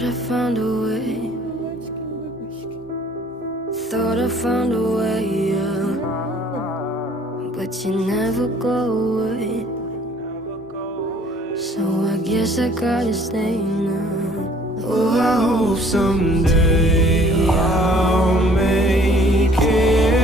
Thought I found a way. Thought I found a way, yeah. But you never go away. So I guess I gotta stay now. Oh, I hope someday I'll make it.